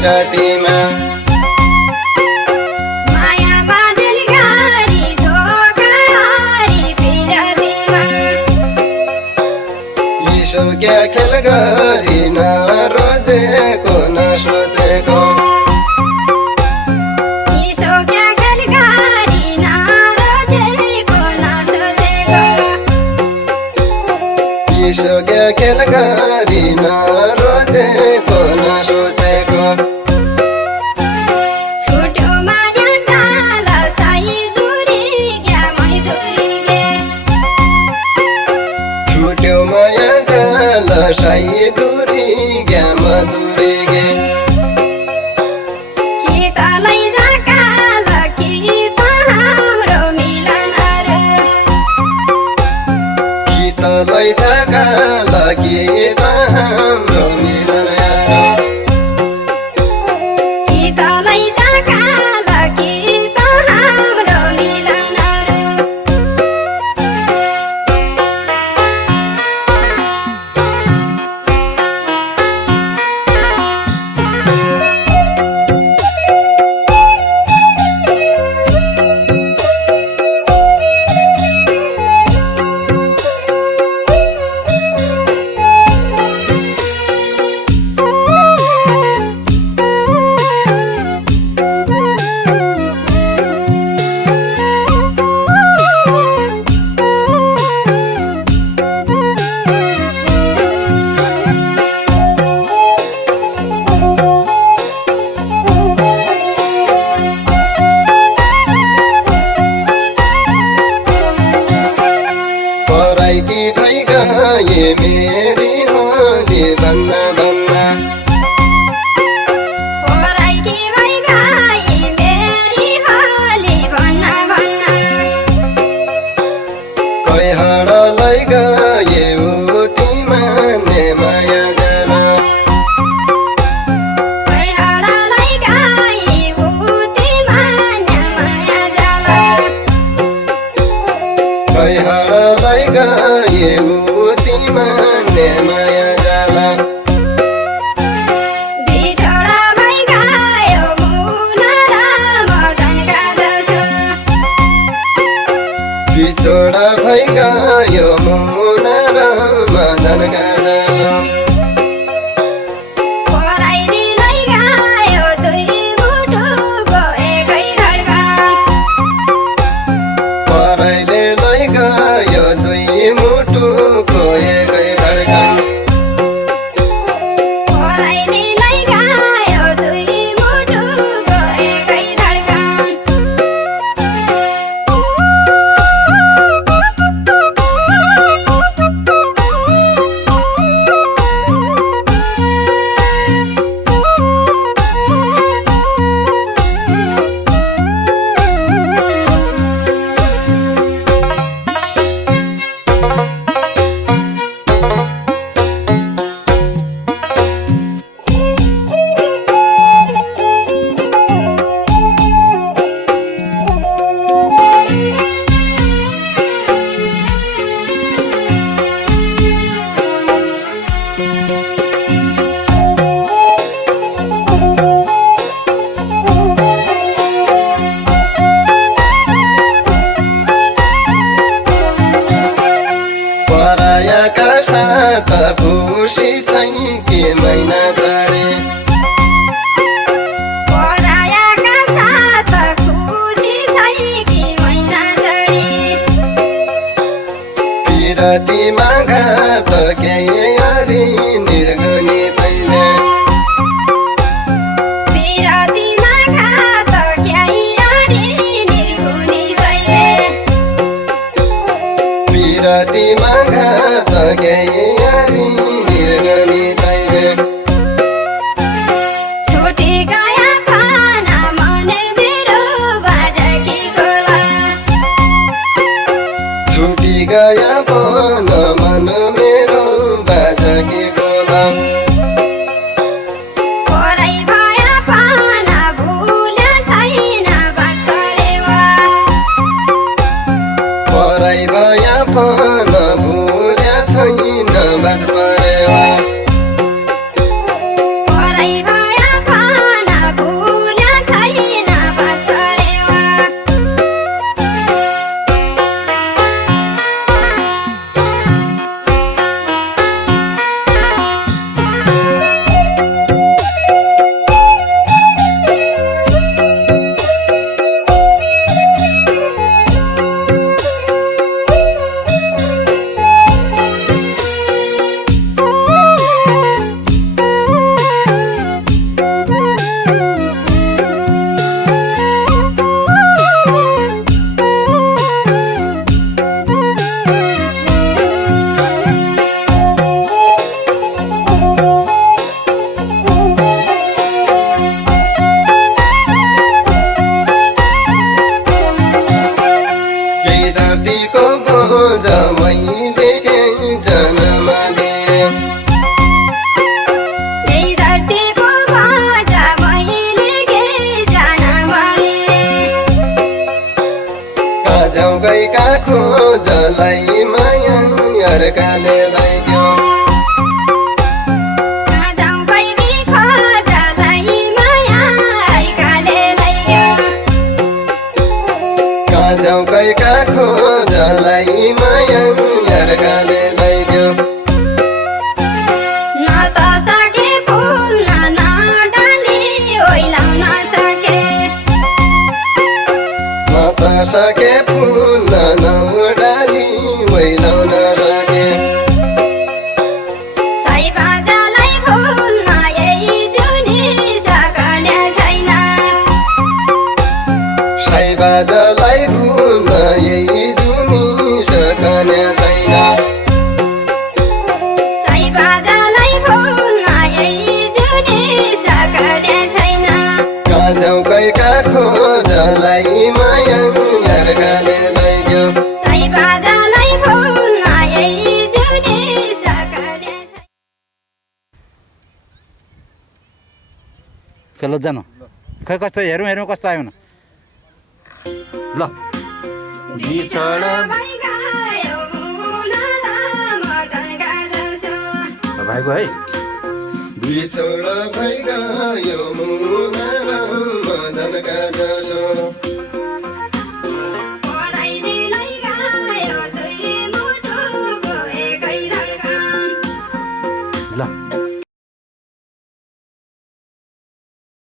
पिरतीमा माया बादल गरी धोका हरी पिरतीमा यसो क्या खेल गरी नरोजेको नसोचेको यसो क्या खेल गरी नरोजेको नसोचेको यसो क्या खेल गरी नरोजेको नसोचेको छुट्यो माया जाल साई दूरी क्या मै दूरी गे छुट्यो माया जाल साई दूरी क्या मधुरी गे कि त लैजा काल कि त हाम्रो मिलन रे कि त लैजा काल कि त हाम्रो मिलन रे कि त लैजा काल कि त हाम्रो मिलन रे खोजलाई माया अर्काले लैग्यो कहाँ जाउँ कैदी खोजलाई माया अर्काले लैग्यो कहाँ जाउँ कैका खोजलाई माया अर्काले लैग्यो न त सके फुल्न न डाली ओइलाउन सके म त सके फुल्न नउडाली ओइलाउन सके सयबाजालाई फुल्न यही जुनी सकने छैन सयबाजालाई फुल्न यही जुनी सकने छैन सयबाजालाई फुल्न यही जुनी सकने छैन कहाँ जाउँ कैका खोजलाई माया अर्काले लैग्यो सयबाजालाई फुल्न यही जुनी सकने छैन खेल जानु खै कस्तो हेरौँ हेरौँ कस्तो आयो न ल बिछोडा भइगयो मुनाला मदनका जसो भाइको है बिछोड भइगयो मुना र मदनका जसो